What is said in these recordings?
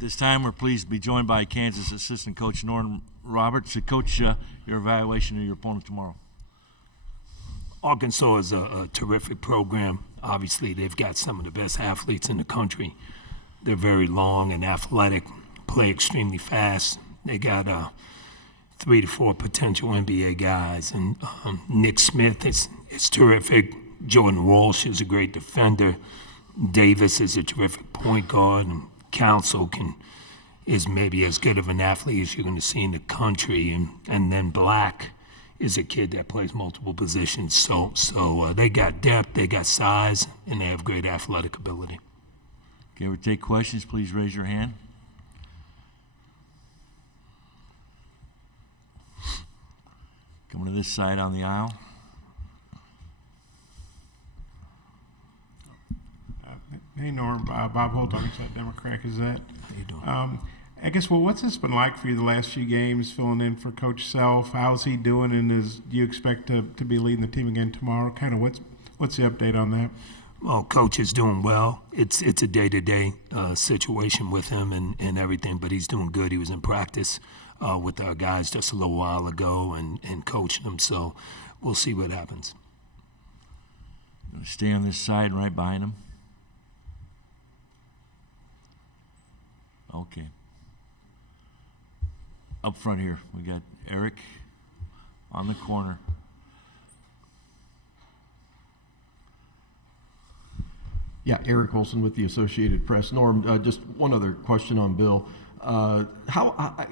This time, we're pleased to be joined by Kansas assistant coach Norm Roberts. Coach, your evaluation of your opponent tomorrow. Arkansas is a terrific program. Obviously, they've got some of the best athletes in the country. They're very long and athletic, play extremely fast. They got 3 to 4 potential NBA guys. And Nick Smith is terrific. Jordan Walsh is a great defender. Davis is a terrific point guard. And Council is maybe as good of an athlete as you're going to see in the country. And then Black is a kid that plays multiple positions. So they got depth, they got size, and they have great athletic ability. Okay, we take questions. Please raise your hand. Coming to this side on the aisle. Hey, Norm. Bob Holt, Arkansas Democrat Gazette. How you doing? I guess, what's this been like for you the last few games, filling in for Coach Self? How's he doing, and do you expect to be leading the team again tomorrow? Kind of what's the update on that? Well, Coach is doing well. It's a day-to-day situation with him and everything, but he's doing good. He was in practice with our guys just a little while ago and coaching them, so we'll see what happens. Stay on this side right behind him. Okay. Up front here, we got Eric on the corner. Yeah, Eric Olson with the Associated Press. Norm, just one other question on Bill.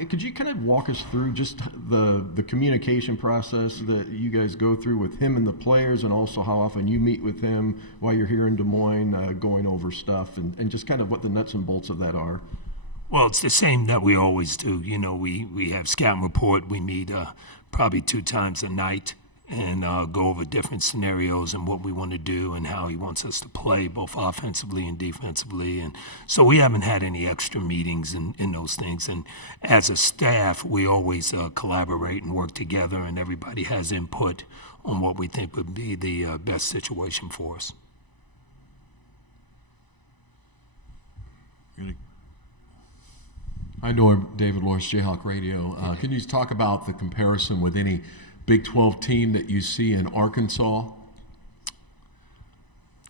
Could you kind of walk us through just the communication process that you guys go through with him and the players, and also how often you meet with him while you're here in Des Moines going over stuff, and just kind of what the nuts and bolts of that are? Well, it's the same that we always do. You know, we have scout and report. We meet probably 2 times a night and go over different scenarios and what we want to do and how he wants us to play, both offensively and defensively. And so we haven't had any extra meetings in those things. And as a staff, we always collaborate and work together, and everybody has input on what we think would be the best situation for us. Hi, Norm. David Lawrence, Jayhawk Radio. Can you talk about the comparison with any Big 12 team that you see in Arkansas?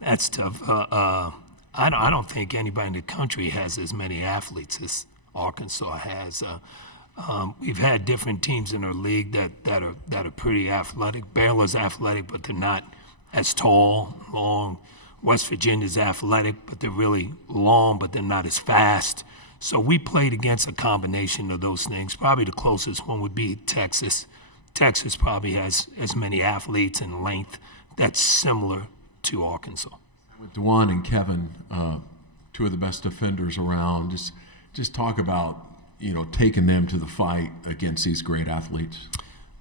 That's tough. I don't think anybody in the country has as many athletes as Arkansas has. We've had different teams in our league that are pretty athletic. Baylor's athletic, but they're not as tall, long. West Virginia's athletic, but they're really long, but they're not as fast. So we played against a combination of those things. Probably the closest one would be Texas. Texas probably has as many athletes and length that's similar to Arkansas. With DeJuan and Kevin, 2 of the best defenders around, just talk about, taking them to the fight against these great athletes.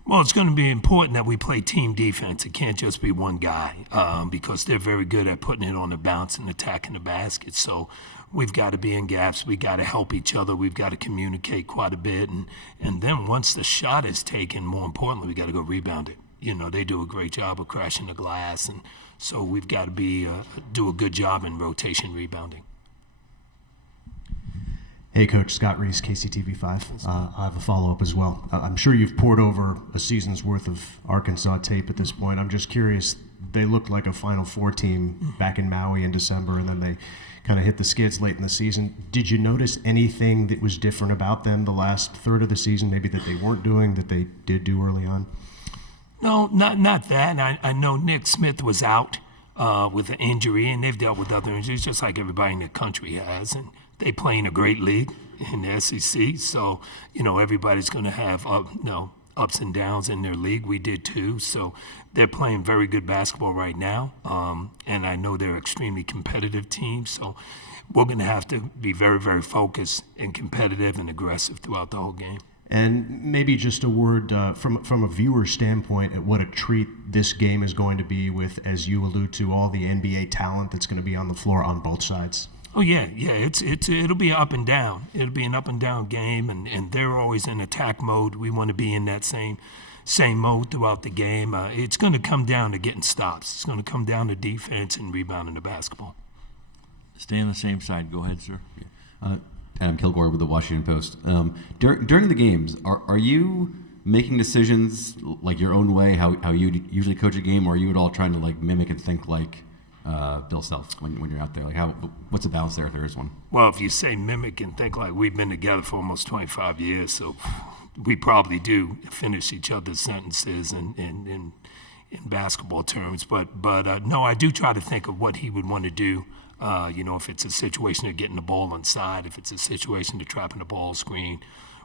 Well, it's going to be important that we play team defense. It can't just be one guy because they're very good at putting it on the bounce and attacking the basket. So we've got to be in gaps. We've got to help each other. We've got to communicate quite a bit. And then once the shot is taken, more importantly, we got to go rebound it. They do a great job of crashing the glass. And so we've got to do a good job in rotation rebounding. Hey, Coach. Scott Reese, KCTV5. I have a follow-up as well. I'm sure you've poured over a season's worth of Arkansas tape at this point. I'm just curious, they looked like a Final Four team back in Maui in December, and then they kind of hit the skids late in the season. Did you notice anything that was different about them the last third of the season, maybe that they weren't doing, that they did do early on? No, not that. I know Nick Smith was out with an injury, and they've dealt with other injuries just like everybody in the country has. And they play in a great league in the SEC, so everybody's going to have ups and downs in their league. We did too, so they're playing very good basketball right now, and I know they're an extremely competitive team. So we're going to have to be very, very focused and competitive and aggressive throughout the whole game. And maybe just a word from a viewer standpoint at what a treat this game is going to be with, as you allude to, all the NBA talent that's going to be on the floor on both sides. Oh yeah. It'll be up and down. It'll be an up and down game, and they're always in attack mode. We want to be in that same mode throughout the game. It's going to come down to getting stops. It's going to come down to defense and rebounding the basketball. Stay on the same side. Go ahead, sir. Adam Kilgore with the Washington Post. During the games, are you making decisions like your own way, how you usually coach a game, or are you at all trying to like mimic and think like Bill Self when you're out there? Like, what's the balance there if there is one? Well, if you say mimic and think like, we've been together for almost 25 years, so we probably do finish each other's sentences in basketball terms. But no, I do try to think of what he would want to do. If it's a situation of getting the ball inside, if it's a situation of trapping the ball screen,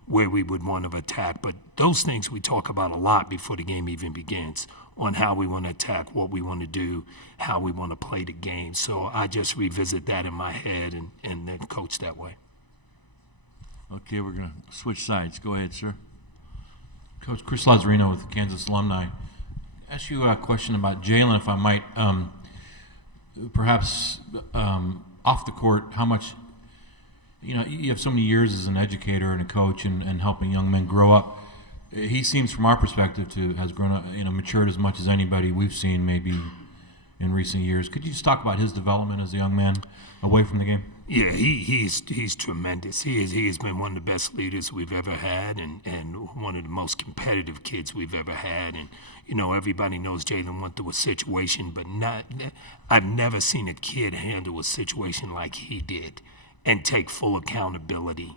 where we would want to attack. But those things we talk about a lot before the game even begins, on how we want to attack, what we want to do, how we want to play the game. So I just revisit that in my head and then coach that way. Okay, we're going to switch sides. Go ahead, sir. Coach Chris Lazzarino with Kansas Alumni. Ask you a question about Jalen, if I might. Perhaps off the court, how much, you have so many years as an educator and a coach and helping young men grow up. He seems, from our perspective, has grown up, matured as much as anybody we've seen maybe in recent years. Could you just talk about his development as a young man away from the game? Yeah, he's tremendous. He has been one of the best leaders we've ever had, and one of the most competitive kids we've ever had. And everybody knows Jalen went through a situation, but I've never seen a kid handle a situation like he did and take full accountability.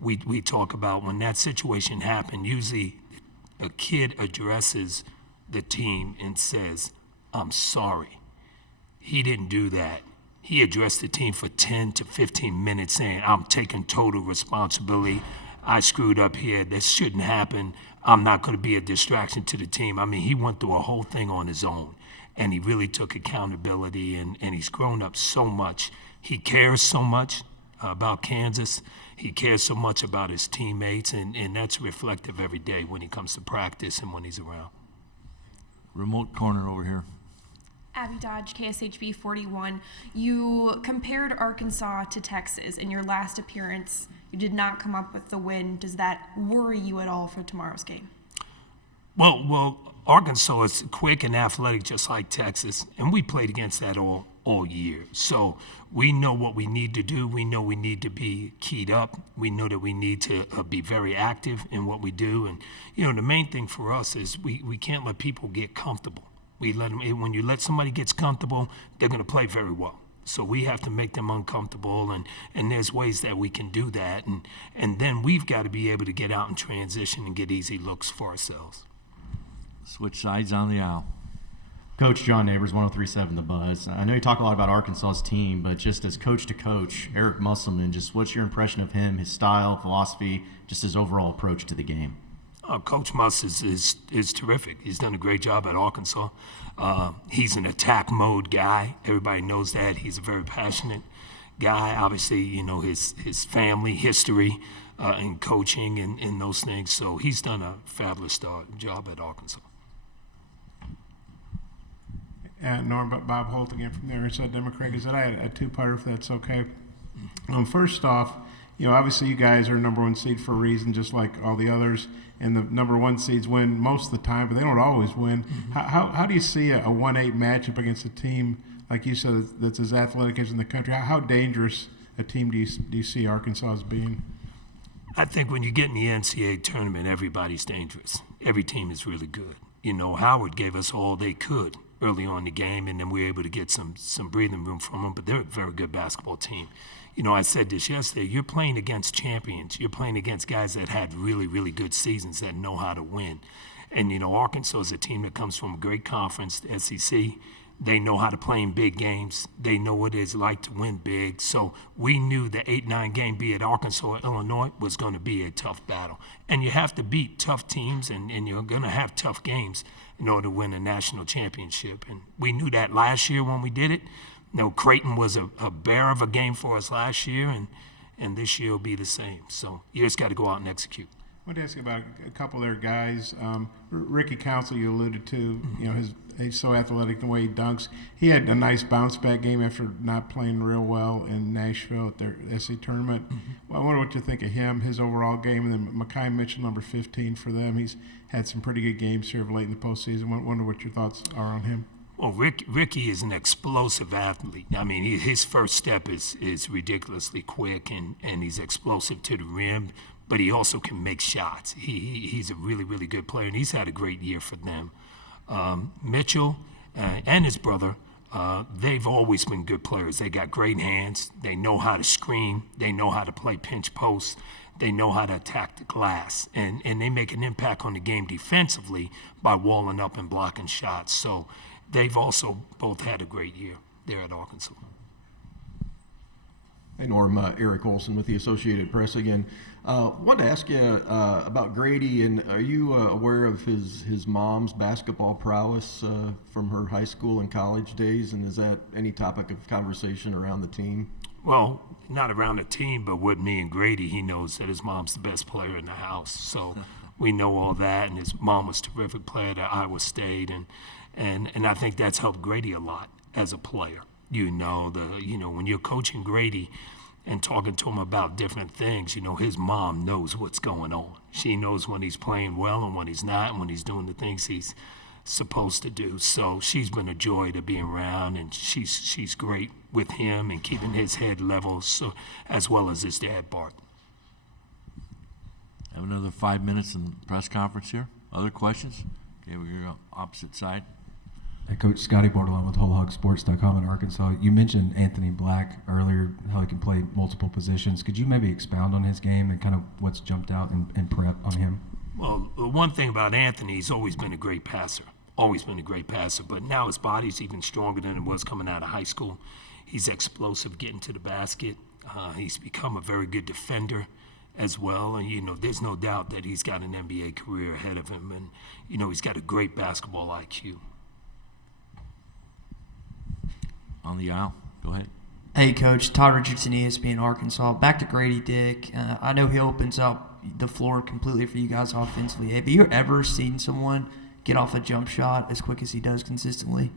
We talk about when that situation happened. Usually, a kid addresses the team and says, "I'm sorry." He didn't do that. He addressed the team for 10 to 15 minutes saying, "I'm taking total responsibility. I screwed up here. This shouldn't happen. I'm not going to be a distraction to the team." I mean, he went through a whole thing on his own, and he really took accountability, and he's grown up so much. He cares so much about Kansas. He cares so much about his teammates, and that's reflective every day when he comes to practice and when he's around. Remote corner over here. Abby Dodge, KSHB 41. You compared Arkansas to Texas in your last appearance. You did not come up with the win. Does that worry you at all for tomorrow's game? Well, Arkansas is quick and athletic just like Texas, and we played against that all year. So we know what we need to do. We know we need to be keyed up. We know that we need to be very active in what we do. And, the main thing for us is we can't let people get comfortable. We let them, when you let somebody gets comfortable, they're going to play very well. So we have to make them uncomfortable, and there's ways that we can do that. And then we've got to be able to get out and transition and get easy looks for ourselves. Switch sides on the aisle. Coach John Neighbors, 103.7 The Buzz. I know you talk a lot about Arkansas's team, but just as coach to coach, Eric Musselman, just what's your impression of him, his style, philosophy, just his overall approach to the game? Coach Muss is terrific. He's done a great job at Arkansas. He's an attack mode guy. Everybody knows that. He's a very passionate guy. Obviously, his family history in coaching and those things. So he's done a fabulous job at Arkansas. Norm, Bob Holt again from the Arkansas Democrat Gazette. I had a two-parter, if that's okay. First off, obviously you guys are number one seed for a reason, just like all the others, and the number one seeds win most of the time, but they don't always win. Mm-hmm. How do you see a 1-8 matchup against a team, like you said, that's as athletic as in the country? How dangerous a team do you see Arkansas as being? I think when you get in the NCAA tournament, everybody's dangerous. Every team is really good. Howard gave us all they could early on in the game, and then we were able to get some breathing room from them, but they're a very good basketball team. I said this yesterday, you're playing against champions. You're playing against guys that had really, really good seasons that know how to win. And, Arkansas is a team that comes from a great conference, the SEC. They know how to play in big games. They know what it's like to win big. So we knew the 8-9 game, be it Arkansas or Illinois, was going to be a tough battle. And you have to beat tough teams, and you're going to have tough games in order to win a national championship. And we knew that last year when we did it. Creighton was a bear of a game for us last year, and this year will be the same. So you just got to go out and execute. I want to ask you about a couple of their guys. Ricky Council, you alluded to, he's so athletic the way he dunks. He had a nice bounce back game after not playing real well in Nashville at their SEC tournament. Mm-hmm. Well, I wonder what you think of him, his overall game, and then Mekhi Mitchell, number 15 for them. He's had some pretty good games here of late in the postseason. I wonder what your thoughts are on him. Well, Ricky is an explosive athlete. I mean, his first step is ridiculously quick, and he's explosive to the rim, but he also can make shots. He's a really, really good player, and he's had a great year for them. Mitchell and his brother, they've always been good players. They got great hands. They know how to screen. They know how to play pinch posts. They know how to attack the glass, and they make an impact on the game defensively by walling up and blocking shots. So they've also both had a great year there at Arkansas. Hey, Norm, Eric Olson with the Associated Press again. Wanted to ask you about Grady, and are you aware of his mom's basketball prowess from her high school and college days, and is that any topic of conversation around the team? Well, not around the team, but with me and Grady, he knows that his mom's the best player in the house. So we know all that, and his mom was a terrific player at Iowa State, and I think that's helped Grady a lot as a player. When you're coaching Grady and talking to him about different things, his mom knows what's going on. She knows when he's playing well and when he's not, and when he's doing the things he's supposed to do. So she's been a joy to be around, and she's great with him and keeping his head level, so as well as his dad, Bart. Have another 5 minutes in the press conference here. Other questions? Okay, we're here on opposite side. Hey, Coach Scotty Bordelon with WholeHogSports.com in Arkansas. You mentioned Anthony Black earlier, how he can play multiple positions. Could you maybe expound on his game and kind of what's jumped out in prep on him? Well, the one thing about Anthony, he's always been a great passer. Always been a great passer, but now his body's even stronger than it was coming out of high school. He's explosive getting to the basket. He's become a very good defender as well, and there's no doubt that he's got an NBA career ahead of him, and he's got a great basketball IQ. On the aisle, go ahead. Hey, Coach. Todd Richardson, ESPN Arkansas. Back to Grady Dick. I know he opens up the floor completely for you guys offensively. Have you ever seen someone get off a jump shot as quick as he does consistently?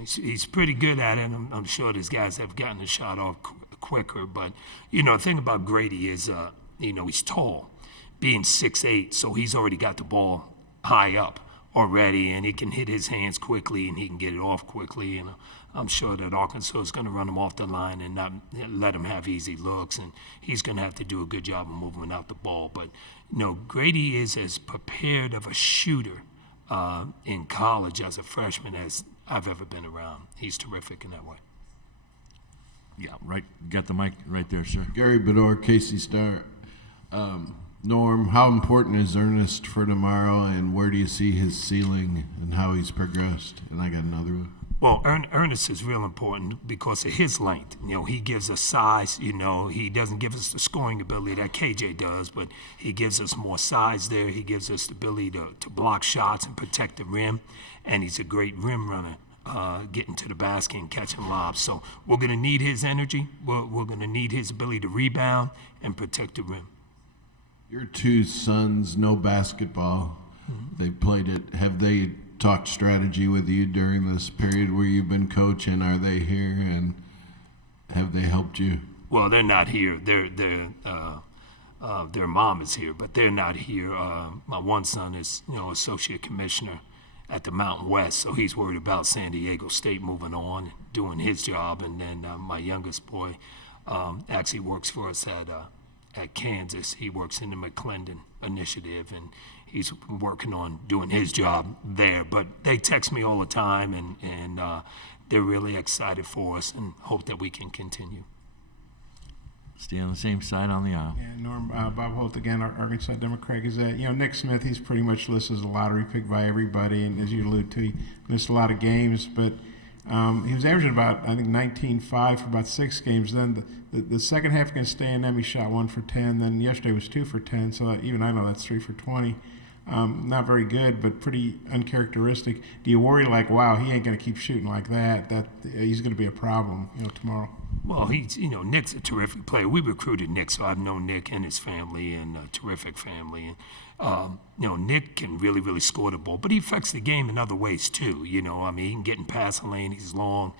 He's pretty good at it. I'm sure these guys have gotten the shot off quicker. But, the thing about Grady is, he's tall, being 6'8", so he's already got the ball high up already, and he can hit his hands quickly, and he can get it off quickly. And I'm sure that Arkansas is going to run him off the line and not let him have easy looks, and he's going to have to do a good job of moving out the ball. But, Grady is as prepared of a shooter in college as a freshman as I've ever been around. He's terrific in that way. Yeah, right. Got the mic right there, sir. Gary Bedore, Casey Star. Norm, how important is Ernest for tomorrow, and where do you see his ceiling and how he's progressed? And I got another one. Well, Ernest is real important because of his length. He gives us size. He doesn't give us the scoring ability that KJ does, but he gives us more size there. He gives us the ability to block shots and protect the rim, and he's a great rim runner, getting to the basket and catching lobs. So we're going to need his energy. We're going to need his ability to rebound and protect the rim. Your two sons know basketball. They played it. Have they talked strategy with you during this period where you've been coaching? Are they here, and have they helped you? Well, they're not here. Their mom is here, but they're not here. My one son is, associate commissioner at the Mountain West, so he's worried about San Diego State moving on, doing his job, and then my youngest boy actually works for us at Kansas. He works in the McClendon Initiative, and he's working on doing his job there. But they text me all the time, and they're really excited for us and hope that we can continue. Stay on the same side on the aisle. Yeah, Norm, Bob Holt again, Arkansas Democrat Gazette. Nick Smith, he's pretty much listed as a lottery pick by everybody, and as you allude to, he missed a lot of games, but he was averaging about, I think, 19.5 for about 6 games. Then the second half against A&M, he shot 1 for 10. Then yesterday was 2 for 10, so even I know that's 3 for 20. Not very good, but pretty uncharacteristic. Do you worry, wow, he ain't going to keep shooting like that, that he's going to be a problem, tomorrow? Well, Nick's a terrific player. We recruited Nick, so I've known Nick and his family, and a terrific family. And, Nick can really, really score the ball, but he affects the game in other ways too. He can get in passing lane. He's long.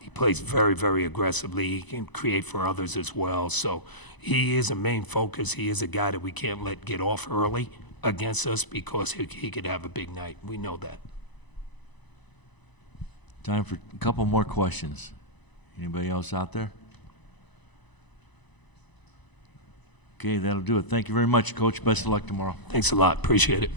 He plays very, very aggressively. He can create for others as well. So he is a main focus. He is a guy that we can't let get off early against us because he could have a big night. We know that. Time for a couple more questions. Anybody else out there? Okay, that'll do it. Thank you very much, Coach. Best of luck tomorrow. Thanks a lot. Appreciate it.